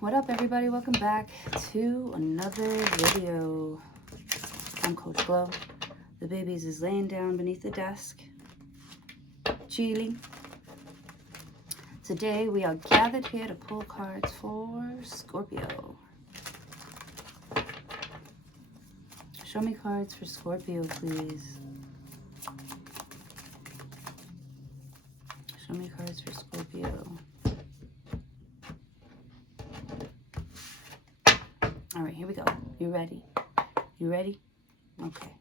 What up, everybody? Welcome back to another video. I'm Coach Glow. The babies is laying down beneath the desk, chilling. Today we are gathered here to pull cards for Scorpio. Show me cards for Scorpio, please. Show me cards for Scorpio. All right, here we go. You ready? You ready? Okay.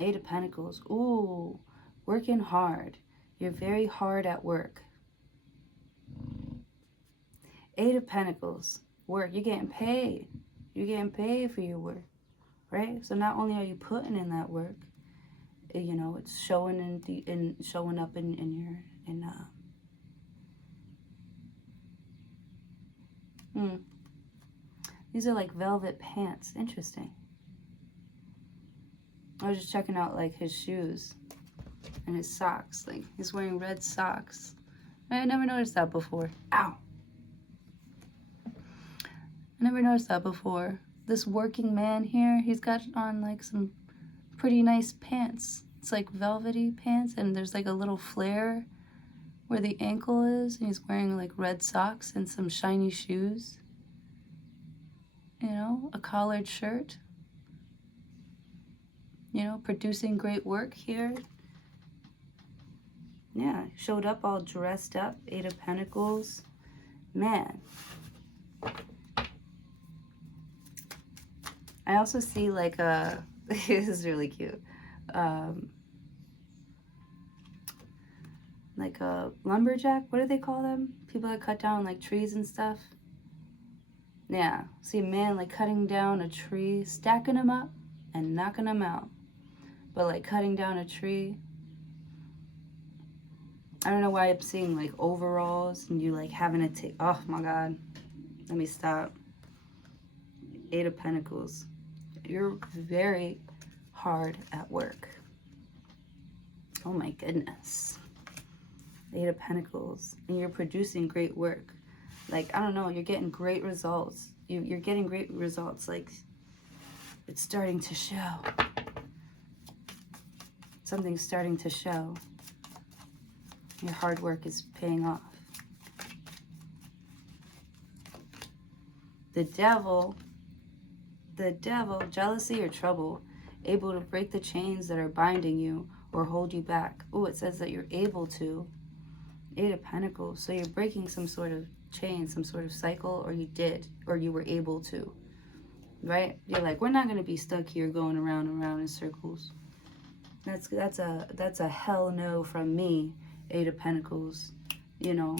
Eight of Pentacles. Ooh, working hard. You're very hard at work. Eight of Pentacles. Work. You're getting paid. You're getting paid for your work, right? So not only are you putting in that work, you know, it's showing in showing up These are like velvet pants. Interesting. I was just checking out like his shoes and his socks. Like he's wearing red socks. I never noticed that before. Ow. I never noticed that before. This working man here, he's got on like some pretty nice pants. It's like velvety pants and there's like a little flare where the ankle is. And he's wearing like red socks and some shiny shoes. You know, a collared shirt. You know, producing great work here. Yeah, showed up all dressed up. Eight of Pentacles. Man. I also see like a, this is really cute. Like a lumberjack. What do they call them? People that cut down like trees and stuff. Yeah, see a man like cutting down a tree, stacking them up and knocking them out. But like cutting down a tree. I don't know why I'm seeing like overalls and you like having to take, oh my God. Let me stop. Eight of Pentacles. You're very hard at work. Oh my goodness. Eight of Pentacles. And you're producing great work. Like, I don't know, you're getting great results. You're getting great results. Like, it's starting to show. Something's starting to show. Your hard work is paying off. The devil, jealousy or trouble, able to break the chains that are binding you or hold you back. Oh, it says that you're able to. Eight of Pentacles. So you're breaking some sort of chain, some sort of cycle, or you did, or you were able to, right? You're like, we're not going to be stuck here going around and around in circles. That's a hell no from me. Eight of Pentacles. You know,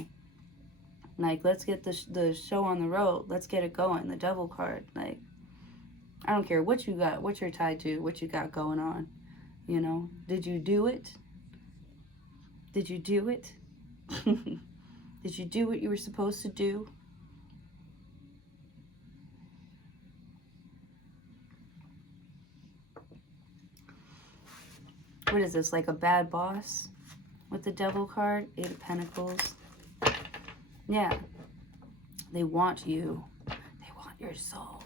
like, let's get the show on the road. Let's get it going. The Devil card. Like, I don't care what you got, what you're tied to, what you got going on. You know, did you do it? Did you do it? Did you do what you were supposed to do? What is this, like a bad boss with the Devil card? Eight of Pentacles. Yeah. They want you. They want your soul.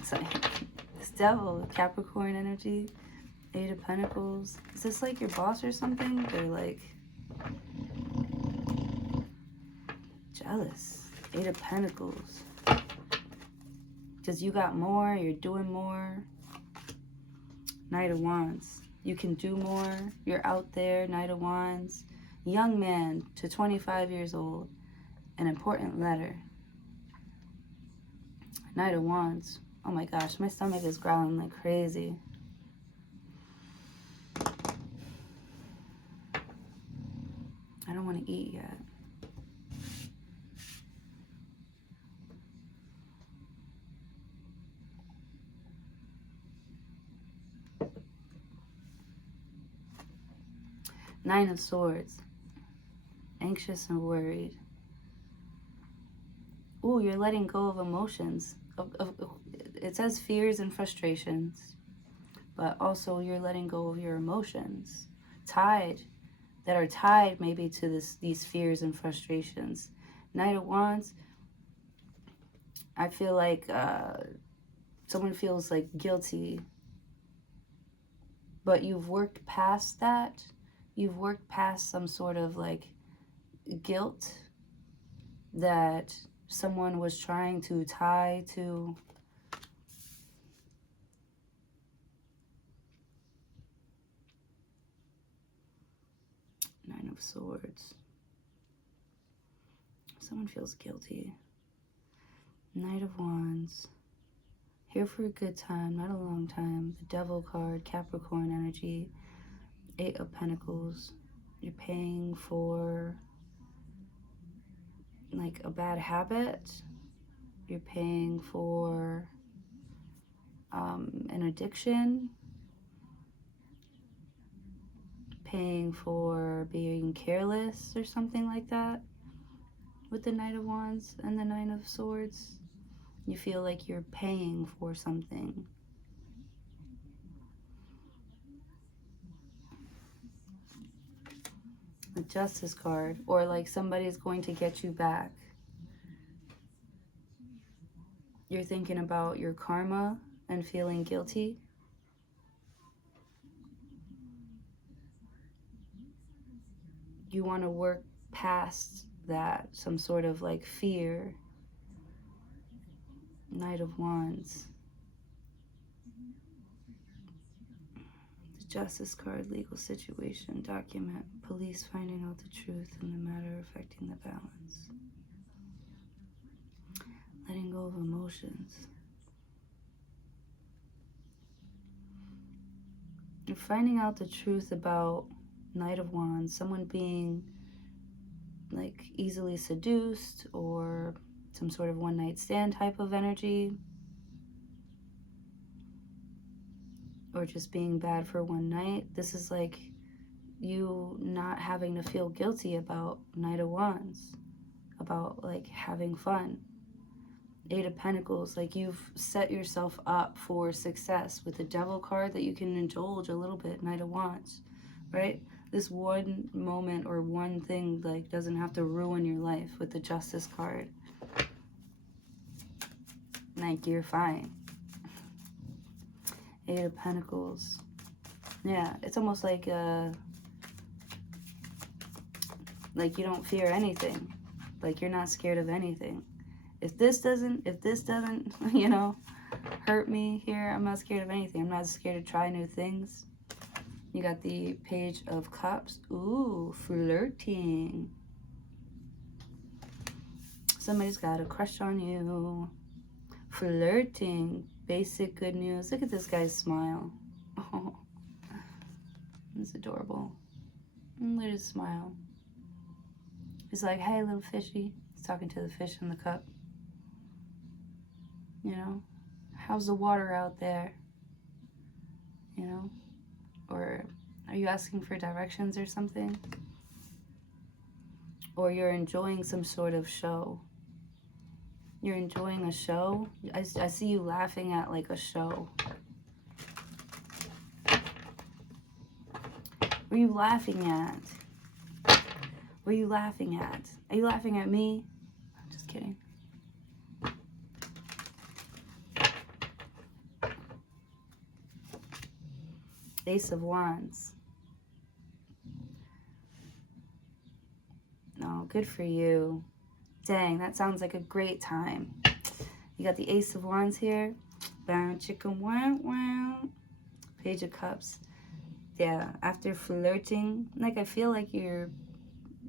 It's like this Devil, Capricorn energy. Eight of Pentacles. Is this like your boss or something? They're like jealous. Eight of Pentacles. Because you got more, you're doing more. Knight of Wands. You can do more. You're out there. Knight of Wands. Young man to 25 years old. An important letter. Knight of Wands. Oh my gosh, my stomach is growling like crazy. I don't want to eat yet. Nine of Swords. Anxious and worried. Ooh, you're letting go of emotions. It says fears and frustrations. But also you're letting go of your emotions. That are tied maybe to these fears and frustrations. Knight of Wands. I feel like someone feels like guilty, but you've worked past that. You've worked past some sort of like guilt that someone was trying to tie to. Nine of Swords. Someone feels guilty. Knight of Wands. Here for a good time, not a long time. The Devil card, Capricorn energy. Eight of Pentacles. You're paying for like a bad habit. You're paying for an addiction. Paying for being careless or something like that. With the Knight of Wands and the Nine of Swords. You feel like you're paying for something. The Justice card, or like somebody's going to get you back. You're thinking about your karma and feeling guilty. You want to work past that, some sort of like fear. Knight of Wands. The Justice card, legal situation, document, police finding out the truth in the matter affecting the balance. Letting go of emotions. You're finding out the truth about Knight of Wands, someone being like easily seduced or some sort of one-night stand type of energy, or just being bad for one night. This is like you not having to feel guilty about Knight of Wands, about like having fun. Eight of Pentacles, like you've set yourself up for success with the Devil card that you can indulge a little bit. Knight of Wands, right? This one moment or one thing like doesn't have to ruin your life with the Justice card. Like you're fine. Eight of Pentacles. Yeah, it's almost like you don't fear anything. Like you're not scared of anything. If this doesn't, you know, hurt me here, I'm not scared of anything. I'm not scared to try new things. You got the Page of Cups. Ooh, flirting. Somebody's got a crush on you. Flirting. Basic good news. Look at this guy's smile. Oh, it's adorable. And look at his smile. He's like, hey, little fishy. He's talking to the fish in the cup. You know, how's the water out there? You know, or are you asking for directions or something? Or you're enjoying some sort of show. You're enjoying a show. I see you laughing at like a show. What are you laughing at? What are you laughing at? Are you laughing at me? I'm just kidding. Ace of Wands. No, good for you. Dang, that sounds like a great time. You got the Ace of Wands here. Bow, chicken, wow, wow. Page of Cups. Yeah, after flirting, like I feel like you're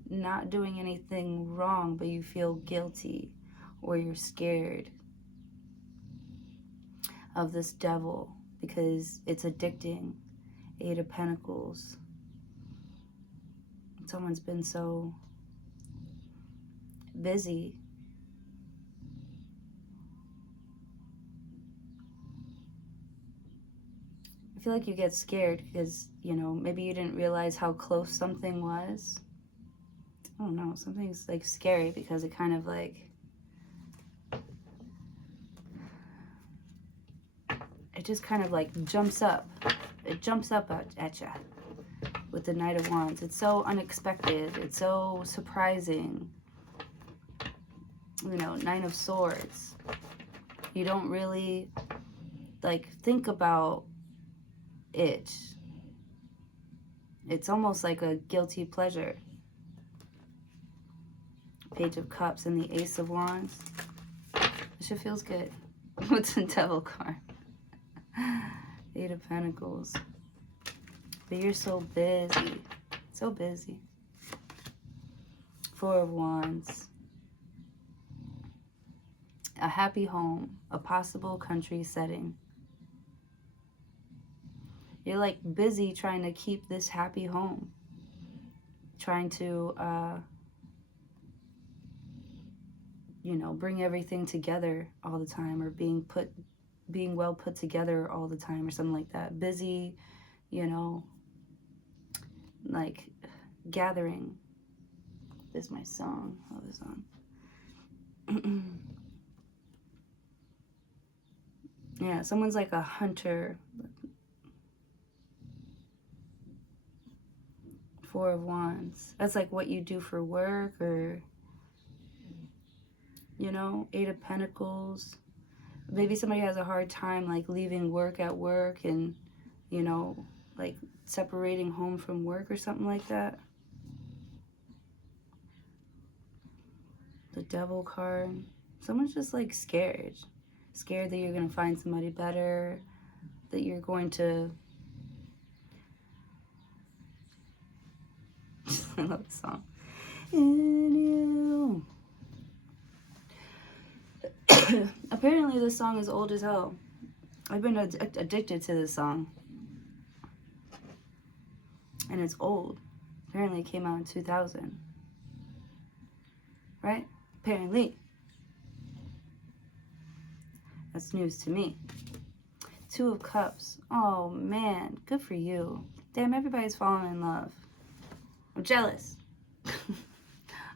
not doing anything wrong, but you feel guilty or you're scared of this devil because it's addicting. Eight of Pentacles. Someone's been so busy. I feel like you get scared because, you know, maybe you didn't realize how close something was. I don't know, something's like scary because it kind of like, it just kind of like jumps up. It jumps up at you with the Knight of Wands. It's so unexpected. It's so surprising. You know, Nine of Swords. You don't really, like, think about it. It's almost like a guilty pleasure. Page of Cups and the Ace of Wands. This shit feels good. What's the Devil card? Eight of Pentacles. But you're so busy. So busy. Four of Wands. A happy home. A possible country setting. You're like busy trying to keep this happy home. Trying to, you know, bring everything together all the time, or being well put together all the time, or something like that. Busy, you know, like gathering. This is my song. I love this song. Yeah, someone's like a hunter. Four of Wands. That's like what you do for work, or, you know, Eight of Pentacles. Maybe somebody has a hard time like leaving work at work and, you know, like separating home from work or something like that. The Devil card. Someone's just like scared. Scared that you're going to find somebody better, that you're going to... I love the song. In you. Apparently this song is old as hell. I've been addicted to this song. And it's old. Apparently it came out in 2000. Right? Apparently. That's news to me. Two of Cups. Oh man, good for you. Damn, everybody's falling in love. I'm jealous.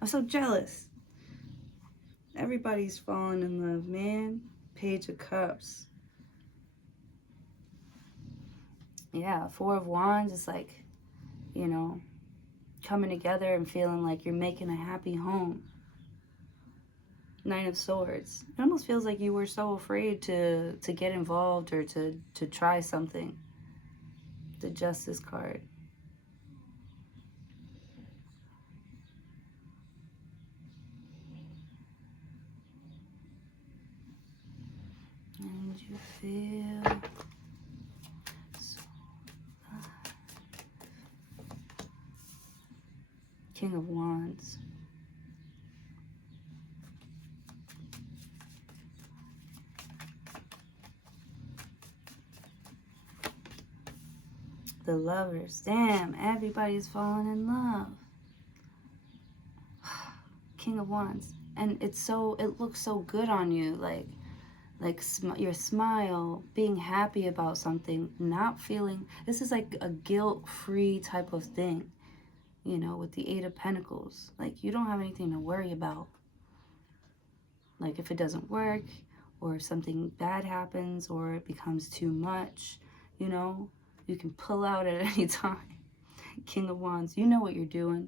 I'm so jealous. Everybody's falling in love, man. Page of Cups. Yeah, Four of Wands is like, you know, coming together and feeling like you're making a happy home. Nine of Swords. It almost feels like you were so afraid to get involved or to try something. The Justice card. And you feel so alive. King of Wands. The Lovers. Damn, everybody's falling in love. King of Wands. And it looks so good on you, like your smile, being happy about something, not feeling, this is like a guilt-free type of thing, you know, with the Eight of Pentacles. Like, you don't have anything to worry about. Like, if it doesn't work, or if something bad happens, or it becomes too much, you know, you can pull out at any time. King of Wands, you know what you're doing.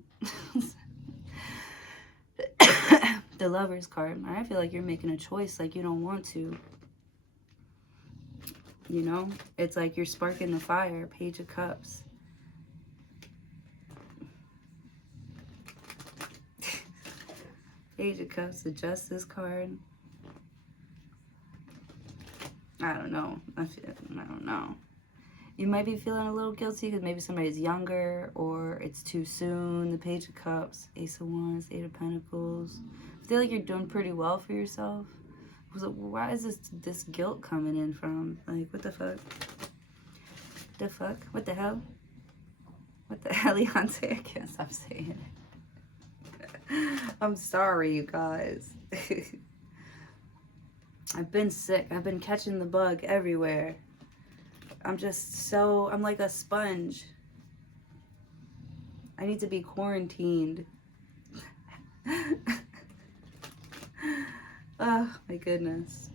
The Lovers card. I feel like you're making a choice like you don't want to. You know? It's like you're sparking the fire. Page of Cups. Page of Cups. The Justice card. I don't know. I don't know. You might be feeling a little guilty because maybe somebody's younger or it's too soon. The Page of Cups. Ace of Wands. Eight of Pentacles. I feel like you're doing pretty well for yourself. Why is this guilt coming in from? Like, what the fuck? The fuck? What the hell? What the heliante? I can't stop saying it. I'm sorry, you guys. I've been sick. I've been catching the bug everywhere. I'm like a sponge. I need to be quarantined. Oh, my goodness.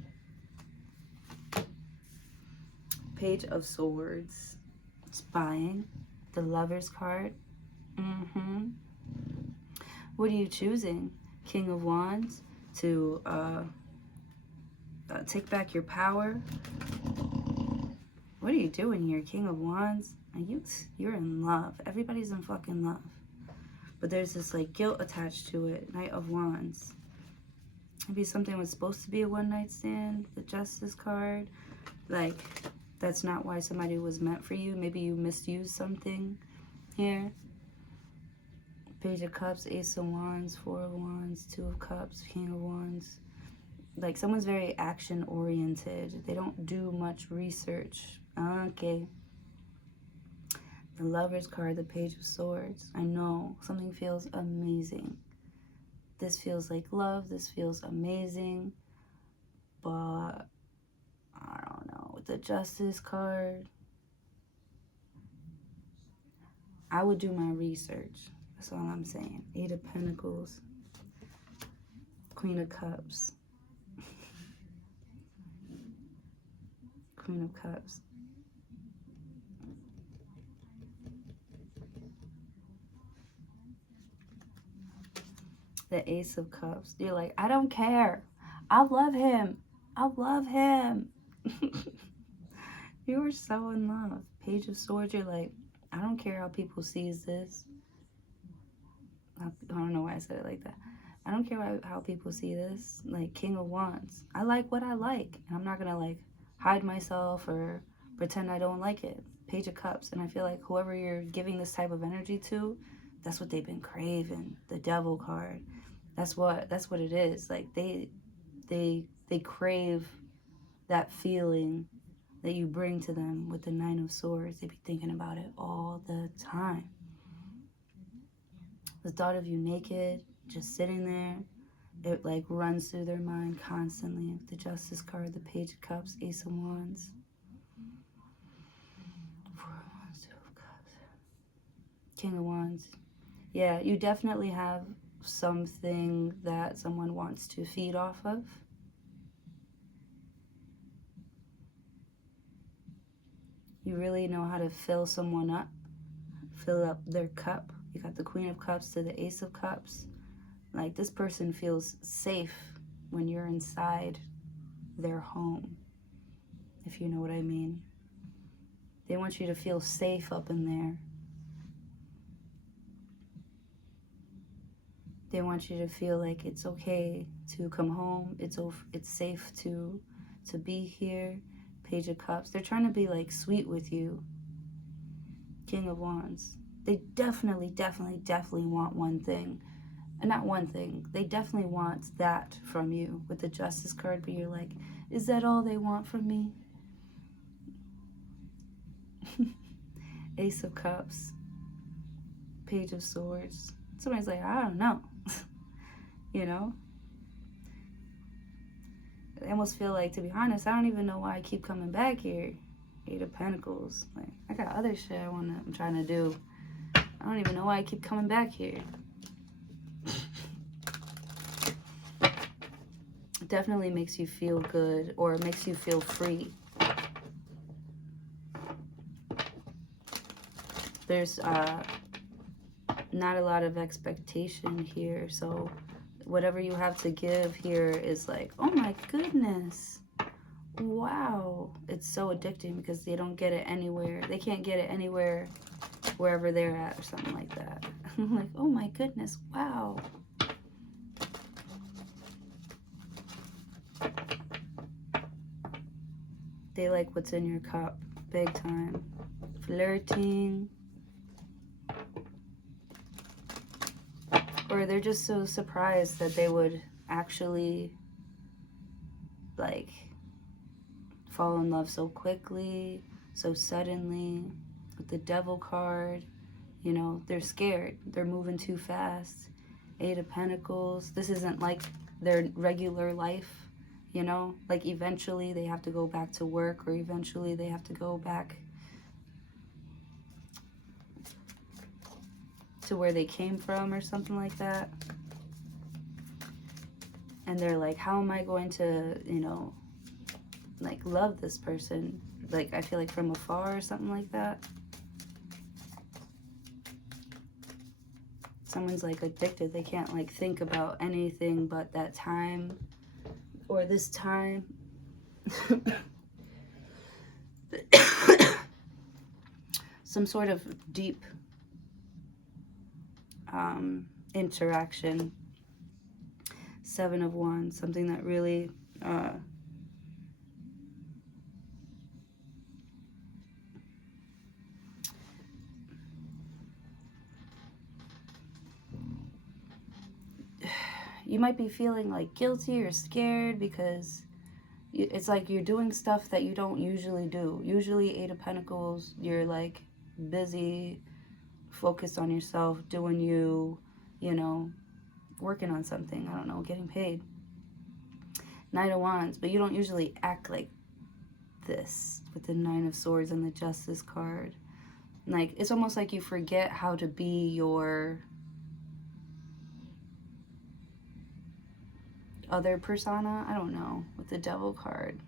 Page of Swords. Spying. The Lovers card. What are you choosing? King of Wands. to take back your power. What are you doing here, King of Wands? You're in love. Everybody's in fucking love. But there's this like guilt attached to it. Knight of Wands. Maybe something was supposed to be a one-night stand. The Justice card. Like, that's not why somebody was meant for you. Maybe you misused something here. Page of Cups, Ace of Wands, Four of Wands, Two of Cups, King of Wands. Like, someone's very action-oriented. They don't do much research. Okay. The Lover's card, the Page of Swords. I know, something feels amazing. This feels like love. This feels amazing. But, I don't know. With the Justice card, I would do my research. That's all I'm saying. Eight of Pentacles. Queen of Cups. Queen of Cups. The Ace of Cups. You're like, I don't care. I love him. I love him. You are so in love. Page of Swords. You're like, I don't care how people sees this. I don't know why I said it like that. I don't care how people see this. Like, King of Wands. I like what I like. And I'm not going to, like, hide myself or pretend I don't like it. Page of Cups. And I feel like whoever you're giving this type of energy to, that's what they've been craving. The Devil card. That's what it is. Like, they crave that feeling that you bring to them with the Nine of Swords. They be thinking about it all the time. The thought of you naked, just sitting there, it like runs through their mind constantly. The Justice card, the Page of Cups, Ace of Wands. Four of Wands, Two of Cups. King of Wands. Yeah, you definitely have something that someone wants to feed off of. You really know how to fill someone up, fill up their cup. You got the Queen of Cups to the Ace of Cups. Like, this person feels safe when you're inside their home, if you know what I mean. They want you to feel safe up in there. They want you to feel like it's okay to come home. It's safe to be here. Page of Cups. They're trying to be like sweet with you. King of Wands. They definitely want one thing. And not one thing. They definitely want that from you with the Justice card. But you're like, is that all they want from me? Ace of Cups. Page of Swords. Somebody's like, I don't know. You know? I almost feel like, to be honest, I don't even know why I keep coming back here. Eight of Pentacles. Like, I got other shit I'm trying to do. I don't even know why I keep coming back here. It definitely makes you feel good, or it makes you feel free. There's not a lot of expectation here, so whatever you have to give here is like, oh my goodness, wow. It's so addicting because they don't get it anywhere. They can't get it anywhere wherever they're at or something like that. I'm like, oh my goodness, wow. They like what's in your cup, big time. Flirting. Or they're just so surprised that they would actually, like, fall in love so quickly, so suddenly. With the Devil card, you know, they're scared. They're moving too fast. Eight of Pentacles. This isn't like their regular life, you know? Like, eventually they have to go back to work, or eventually they have to go back to where they came from or something like that. And they're like, how am I going to, you know, like, love this person? Like, I feel like from afar or something like that. someone's like addicted. They can't like think about anything but that time or this time. Some sort of deep interaction. 7 of Wands, something that really you might be feeling like guilty or scared because it's like you're doing stuff that you don't usually do. Usually 8 of Pentacles, you're like busy, focused on yourself, doing you, you know, working on something, I don't know, getting paid. Knight of Wands, but you don't usually act like this with the 9 of Swords and the Justice card. Like, it's almost like you forget how to be your other persona. I don't know, with the Devil card.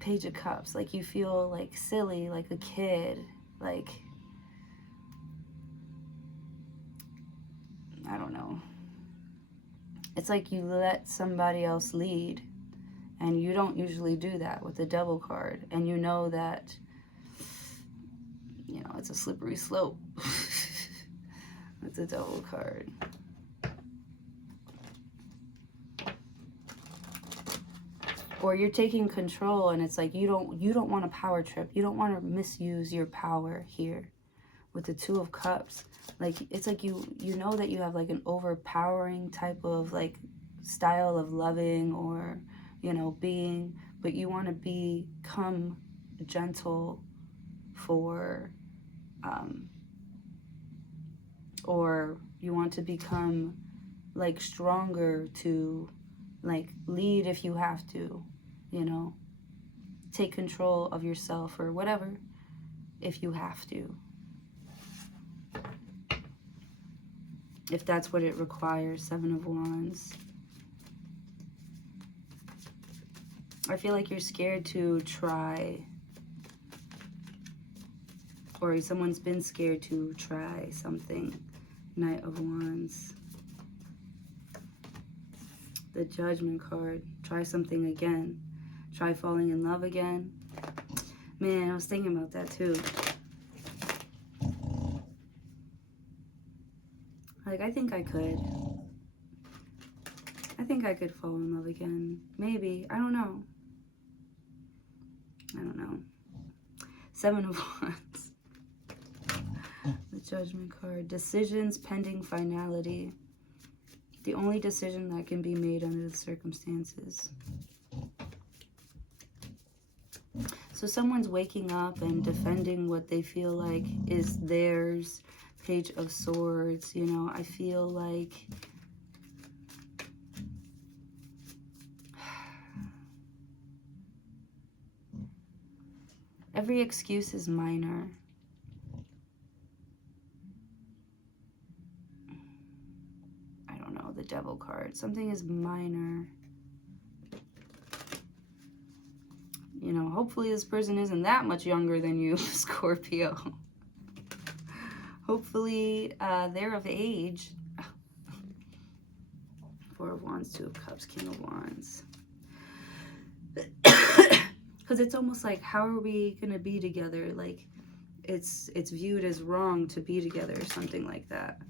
Page of Cups, like you feel like silly, like a kid, like, I don't know. It's like you let somebody else lead, and you don't usually do that with the Devil card, and you know that, you know, it's a slippery slope with the Devil card. Or you're taking control, and it's like you don't want a power trip. You don't want to misuse your power here with the 2 of Cups. Like, it's like you know that you have like an overpowering type of like style of loving or, you know, being, but you want to become gentle for or you want to become like stronger to like lead if you have to, you know, take control of yourself or whatever if you have to, if that's what it requires. 7 of Wands. I feel like you're scared to try, or someone's been scared to try something. Knight of Wands. The Judgment card. Try something again. Try falling in love again. Man, I was thinking about that too. Like, I think I could. I think I could fall in love again. Maybe. I don't know. I don't know. 7 of Wands. The Judgment card. Decisions pending finality. The only decision that can be made under the circumstances. So someone's waking up and defending what they feel like is theirs. Page of Swords, you know, I feel like every excuse is minor. I don't know, the Devil card. Something is minor. You know, hopefully this person isn't that much younger than you, Scorpio. Hopefully they're of age. 4 of Wands, 2 of Cups, King of Wands. Because it's almost like, how are we going to be together? Like, it's viewed as wrong to be together or something like that.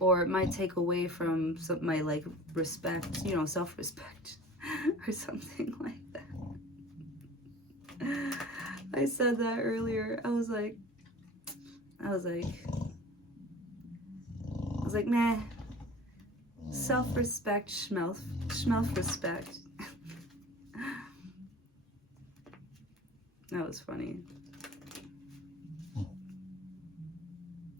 Or it might take away from my, like, respect, you know, self-respect or something like that. I said that earlier. I was like, nah. Self-respect, schmelf-respect. That was funny.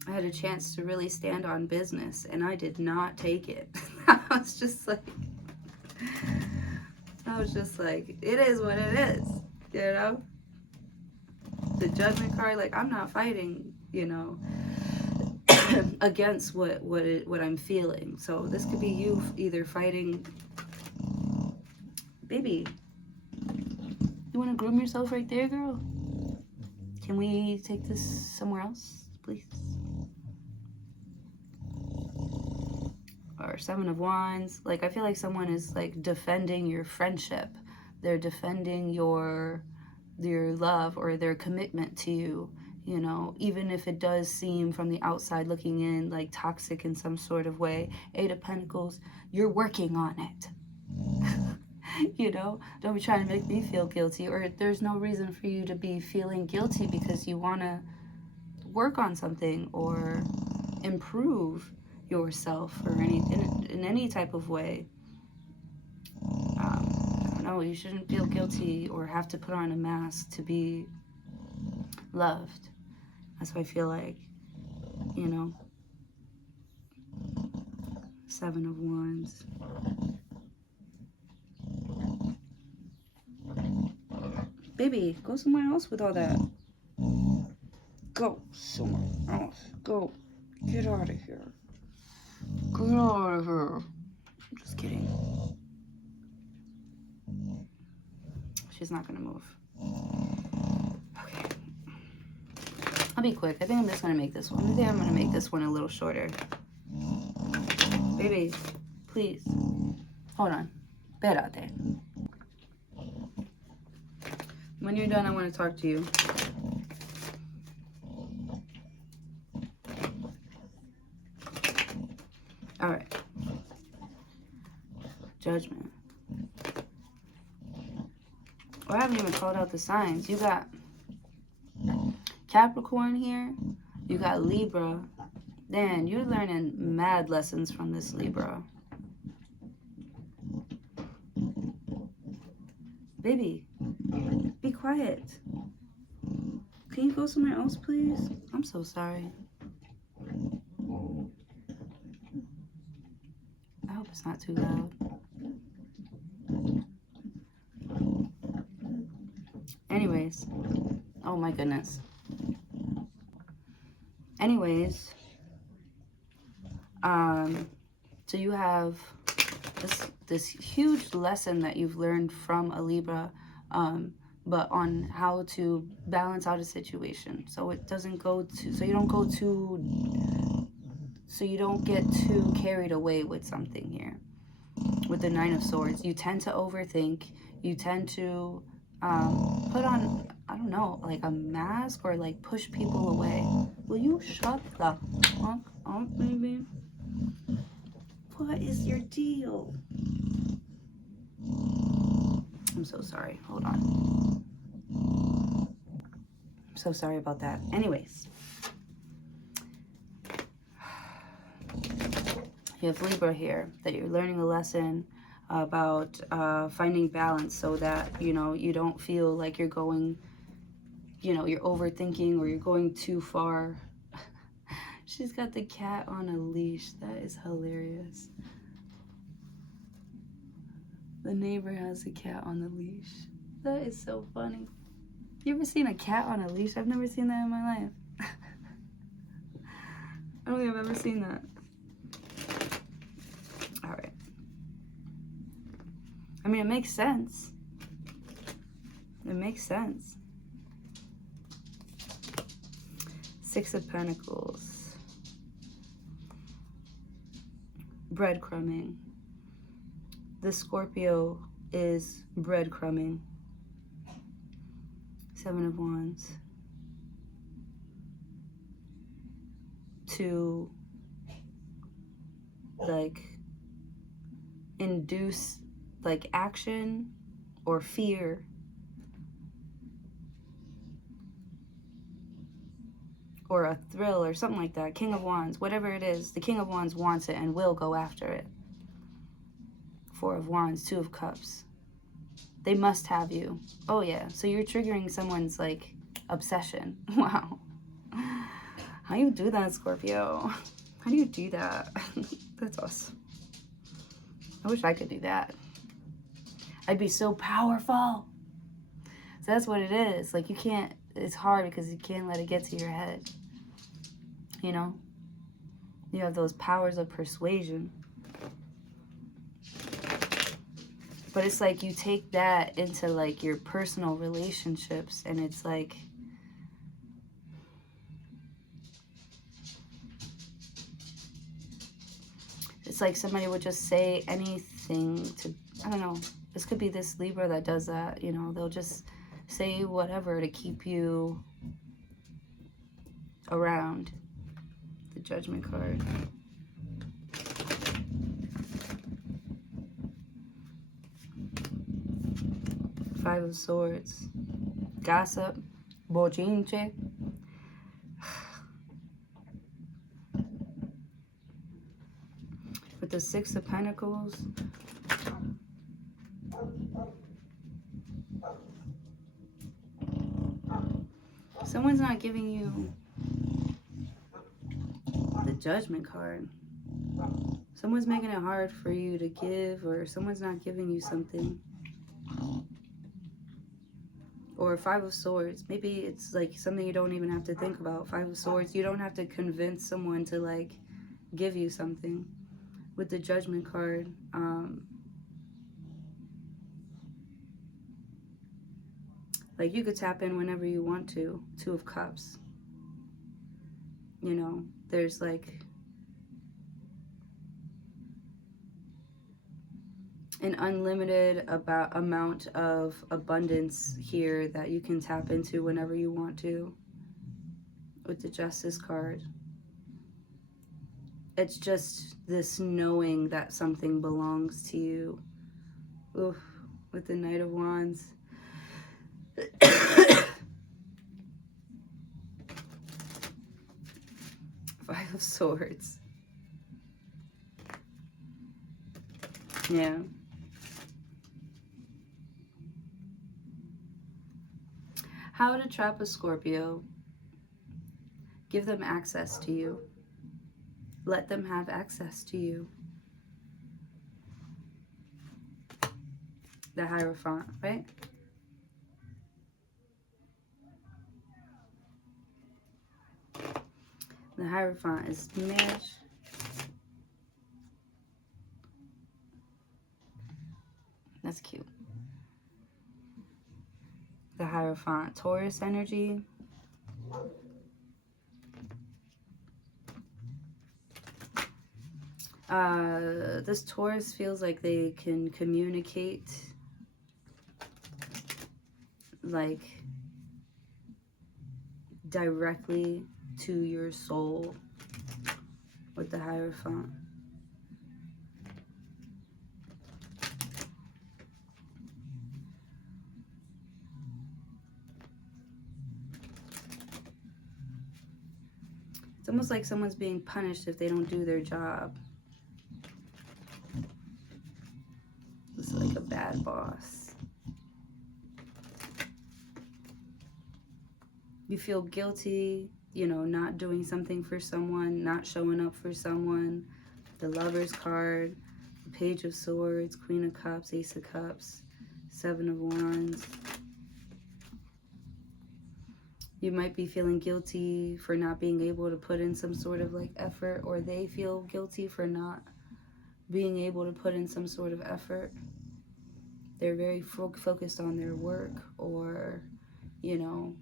I had a chance to really stand on business, and I did not take it. I was just like, it is what it is, you know? The Judgment card, like, I'm not fighting, you know, against what I'm feeling. So this could be you either fighting. Baby, you want to groom yourself right there, girl? Can we take this somewhere else, please? Seven of Wands. Like, I feel like someone is like defending your friendship. They're defending your love or their commitment to you, you know, even if it does seem from the outside looking in like toxic in some sort of way. Eight of Pentacles, you're working on it. You know, don't be trying to make me feel guilty, or there's no reason for you to be feeling guilty because you want to work on something or improve yourself or in any type of way. I don't know, you shouldn't feel guilty or have to put on a mask to be loved. That's what I feel like, you know. Seven of Wands. Baby, go somewhere else with all that. Go somewhere else. Go. Get out of here. Get out of here. I'm just kidding. She's not gonna move. Okay. I'll be quick. I think I'm just gonna make this one. I think I'm gonna make this one a little shorter. Baby, please. Hold on. Espérate. When you're done, I want to talk to you. All right. Judgment. Well, I haven't even called out the signs. You got Capricorn here. You got Libra. Dan, you're learning mad lessons from this Libra. Baby, be quiet. Can you go somewhere else, please? I'm so sorry. I hope it's not too loud. Anyways. Oh my goodness. Anyways. So you have this huge lesson that you've learned from a Libra, but on how to balance out a situation so it doesn't go to, so you don't get too carried away with something here. With the Nine of Swords, you tend to overthink. You tend to put on, I don't know, like a mask or like push people away. Will you shut the fuck up, baby? What is your deal? I'm so sorry. Hold on. I'm so sorry about that. Anyways. You have Libra here, that you're learning a lesson about finding balance so that, you know, you don't feel like you're going, you know, you're overthinking or you're going too far. She's got the cat on a leash. That is hilarious. The neighbor has a cat on the leash. That is so funny. You ever seen a cat on a leash? I've never seen that in my life. I don't think I've ever seen that. All right. I mean, it makes sense. It makes sense. Six of Pentacles. Breadcrumbing. The Scorpio is breadcrumbing. Seven of Wands. To like induce like action or fear. Or a thrill or something like that. King of Wands, whatever it is, the King of Wands wants it and will go after it. Four of Wands, Two of Cups. They must have you. Oh yeah, so you're triggering someone's like obsession. Wow. How do you do that, Scorpio? How do you do that? That's awesome. I wish I could do that. I'd be so powerful. So that's what it is. Like you can't, it's hard because you can't let it get to your head. You know? You have those powers of persuasion. But it's like you take that into like your personal relationships and it's like it's like somebody would just say anything to, I don't know, this could be this Libra that does that, you know, they'll just say whatever to keep you around. The Judgment card. Five of Swords. Gossip. Bochinche. With the Six of Pentacles. Someone's not giving you the Judgment card. Someone's making it hard for you to give, or someone's not giving you something. Or Five of Swords. Maybe it's like something you don't even have to think about. Five of Swords. You don't have to convince someone to like give you something. With the Judgment card, like you could tap in whenever you want to. Two of Cups. You know, there's like an unlimited amount of abundance here that you can tap into whenever you want to. With the Justice card. It's just this knowing that something belongs to you. Oof, with the Knight of Wands. Five of Swords. Yeah. How to trap a Scorpio. Give them access to you. Let them have access to you. The Hierophant, right? The Hierophant is marriage. That's cute. The Hierophant, Taurus energy. This Taurus feels like they can communicate like directly to your soul with the Hierophant. It's almost like someone's being punished if they don't do their job. It's like a bad boss. You feel guilty, you know, not doing something for someone, not showing up for someone. The Lover's card, the Page of Swords, Queen of Cups, Ace of Cups, Seven of Wands. You might be feeling guilty for not being able to put in some sort of like effort, or they feel guilty for not being able to put in some sort of effort. They're very focused on their work, or, you know,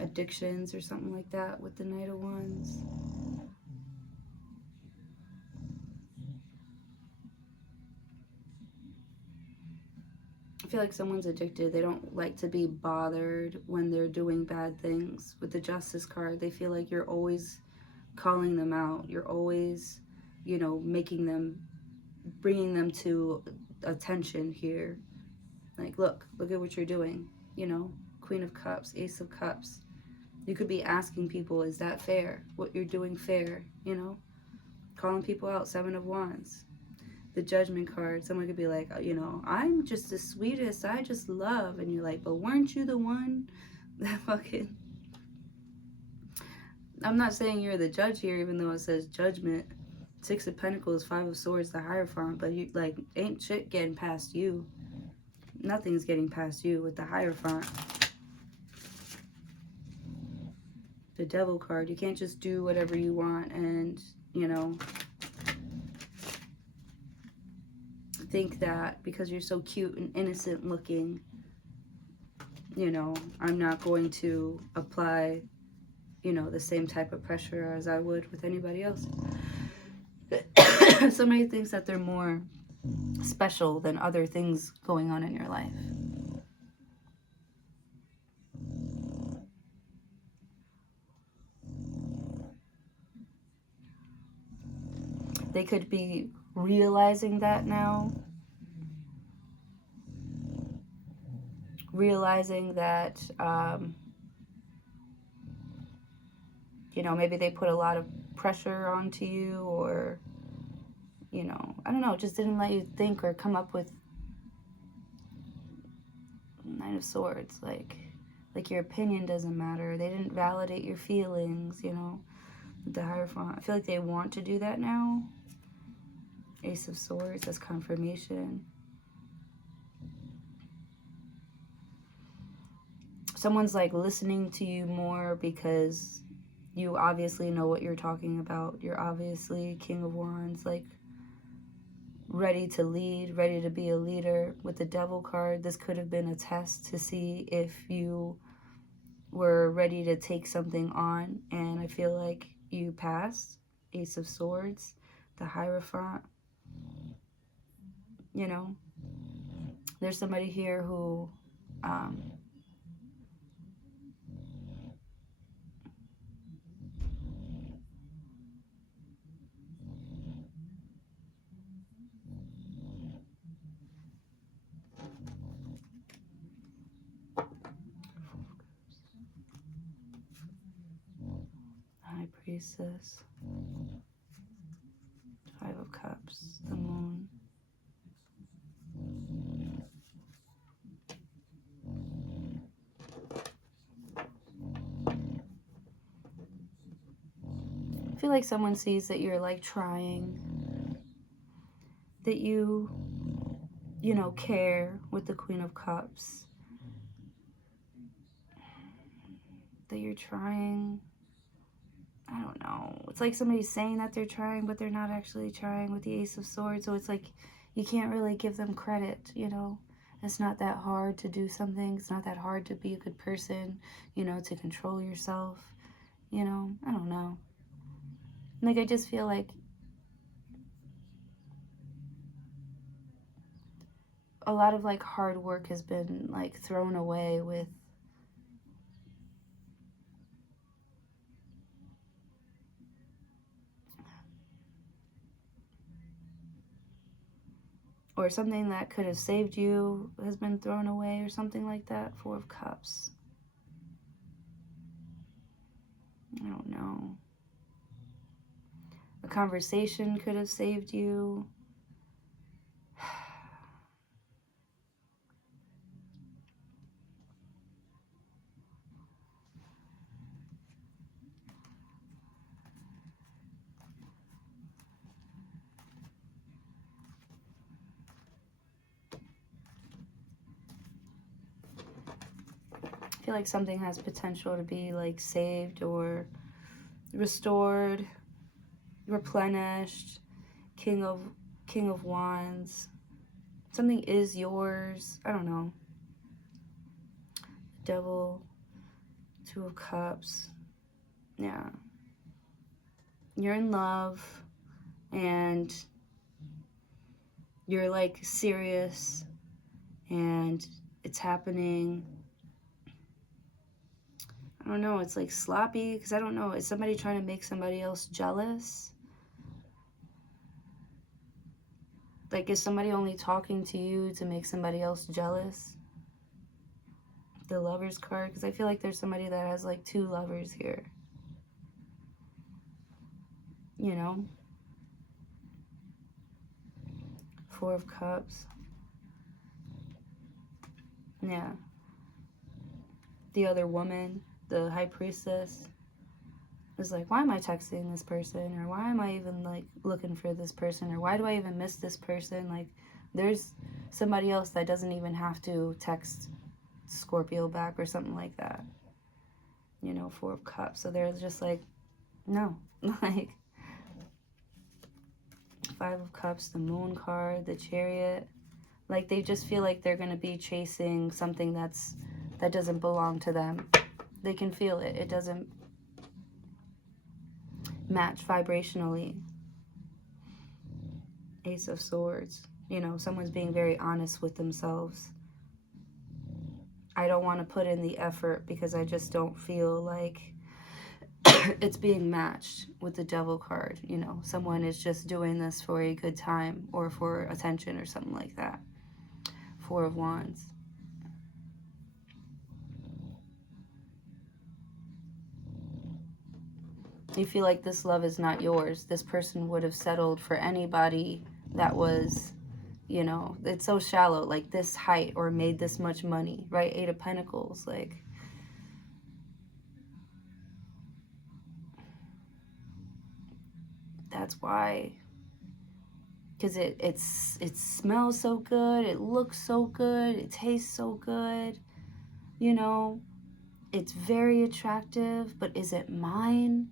addictions or something like that with the Knight of Wands. I feel like someone's addicted. They don't like to be bothered when they're doing bad things. With the Justice card, they feel like you're always calling them out. You're always, you know, making them, bringing them to attention here. Like, look at what you're doing, you know. Queen of Cups, Ace of Cups. You could be asking people, is that fair? What you're doing fair, you know? Calling people out, Seven of Wands. The Judgment card, someone could be like, you know, I'm just the sweetest, I just love. And you're like, but weren't you the one that fucking... I'm not saying you're the judge here, even though it says judgment. Six of Pentacles, Five of Swords, the Hierophant. But you, like, ain't shit getting past you. Nothing's getting past you with the Hierophant. The Devil card, you can't just do whatever you want and, you know, think that because you're so cute and innocent looking, you know, I'm not going to apply, you know, the same type of pressure as I would with anybody else. Somebody thinks that they're more special than other things going on in your life. They could be realizing that now. Realizing that, you know, maybe they put a lot of pressure onto you, or, you know, I don't know, just didn't let you think or come up with Nine of Swords. Like your opinion doesn't matter. They didn't validate your feelings, you know, the Hierophant. I feel like they want to do that now. Ace of Swords as confirmation. Someone's like listening to you more because you obviously know what you're talking about. You're obviously King of Wands, like ready to lead, ready to be a leader. With the Devil card, this could have been a test to see if you were ready to take something on, and I feel like you passed. Ace of Swords, the Hierophant. You know, there's somebody here who High Priestess, Five of Cups, the Moon. I feel like someone sees that you're like trying, that you know, care with the Queen of Cups, that you're trying. I don't know. It's like somebody's saying that they're trying, but they're not actually trying with the Ace of Swords. So it's like you can't really give them credit, you know. It's not that hard to do something. It's not that hard to be a good person, you know, to control yourself, you know. I don't know. Like, I just feel like a lot of like hard work has been like thrown away with or something that could have saved you has been thrown away or something like that. Four of Cups. I don't know. A conversation could have saved you. I feel like something has potential to be like saved or restored, replenished. King of Wands. Something is yours. I don't know. Devil, Two of Cups. Yeah. You're in love and you're like serious and it's happening. I don't know, it's like sloppy because I don't know, is somebody trying to make somebody else jealous? Like, is somebody only talking to you to make somebody else jealous? The Lover's card, because I feel like there's somebody that has like two lovers here. You know? Four of Cups. Yeah. The other woman, the High Priestess, is like, why am I texting this person? Or why am I even like looking for this person? Or why do I even miss this person? Like, there's somebody else that doesn't even have to text Scorpio back or something like that. You know, Four of Cups. So they're just like, no. Like, Five of Cups, the Moon card, the Chariot. Like, they just feel like they're going to be chasing something that doesn't belong to them. They can feel it. It doesn't match vibrationally. Ace of Swords. You know, someone's being very honest with themselves. I don't want to put in the effort because I just don't feel like it's being matched with the Devil card. You know, someone is just doing this for a good time or for attention or something like that. Four of Wands. You feel like this love is not yours. This person would have settled for anybody that was, you know, it's so shallow, like this height or made this much money, right? Eight of Pentacles, like, that's why. Because it smells so good, it looks so good, it tastes so good, you know, it's very attractive, but is it mine?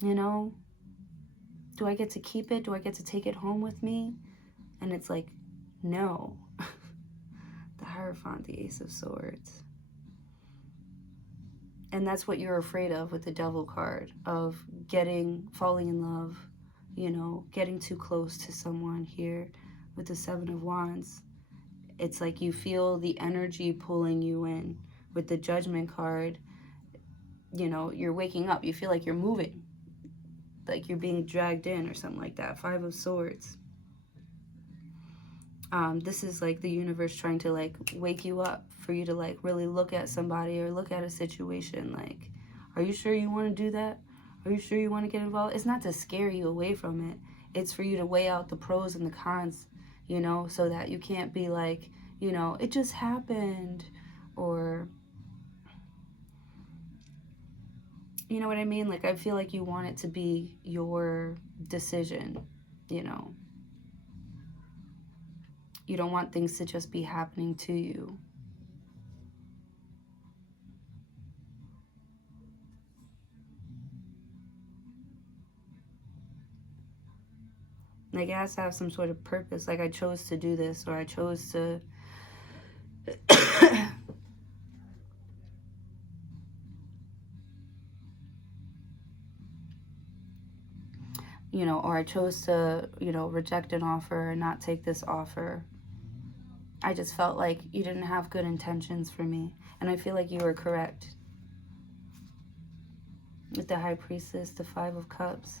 You know, do I get to keep it? Do I get to take it home with me? And it's like, no. The Hierophant, the Ace of Swords. And that's what you're afraid of with the Devil card, of falling in love, you know, getting too close to someone here with the Seven of Wands. It's like you feel the energy pulling you in. With the Judgment card, you know, you're waking up. You feel like you're moving, like you're being dragged in or something like that. Five of Swords. This is like the universe trying to like wake you up for you to like really look at somebody or look at a situation. Like, are you sure you want to do that? Are you sure you want to get involved? It's not to scare you away from it. It's for you to weigh out the pros and the cons, you know, so that you can't be like, you know, it just happened, or, you know what I mean? Like, I feel like you want it to be your decision, you know. You don't want things to just be happening to you. Like, it has to have some sort of purpose. Like, I chose to do this, or I chose to... you know, or I chose to, you know, reject an offer and not take this offer. I just felt like you didn't have good intentions for me. And I feel like you were correct. With the High Priestess, the Five of Cups.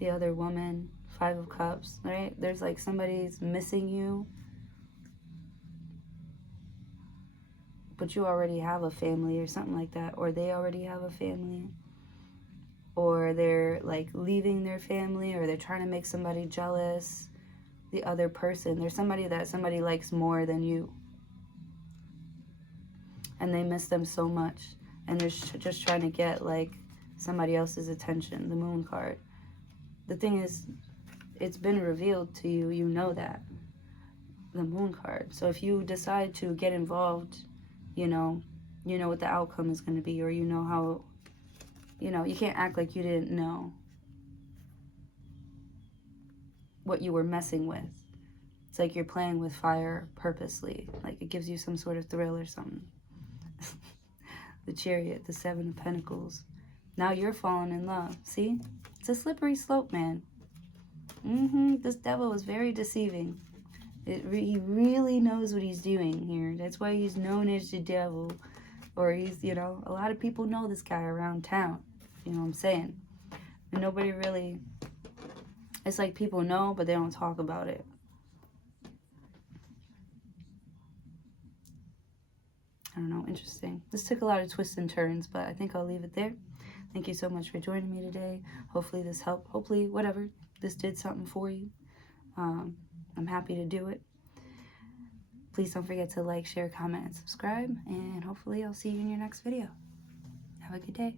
The other woman, Five of Cups, right? There's like somebody's missing you, but you already have a family or something like that, or they already have a family, or they're like leaving their family, or they're trying to make somebody jealous, the other person. There's somebody that somebody likes more than you, and they miss them so much, and they're just trying to get like somebody else's attention. The Moon card. The thing is, it's been revealed to you, you know that. The Moon card. So if you decide to get involved, you know what the outcome is going to be, or you know how, you know, you can't act like you didn't know what you were messing with. It's like you're playing with fire purposely. Like it gives you some sort of thrill or something. The Chariot, the Seven of Pentacles. Now you're falling in love. See? It's a slippery slope, man. This devil is very deceiving. He really knows what he's doing here. That's why he's known as the devil. Or he's, you know, a lot of people know this guy around town. You know what I'm saying? And nobody really... It's like people know, but they don't talk about it. I don't know, interesting. This took a lot of twists and turns, but I think I'll leave it there. Thank you so much for joining me today. Hopefully this helped. Hopefully, whatever, this did something for you. I'm happy to do it. Please don't forget to like, share, comment, and subscribe. And hopefully I'll see you in your next video. Have a good day.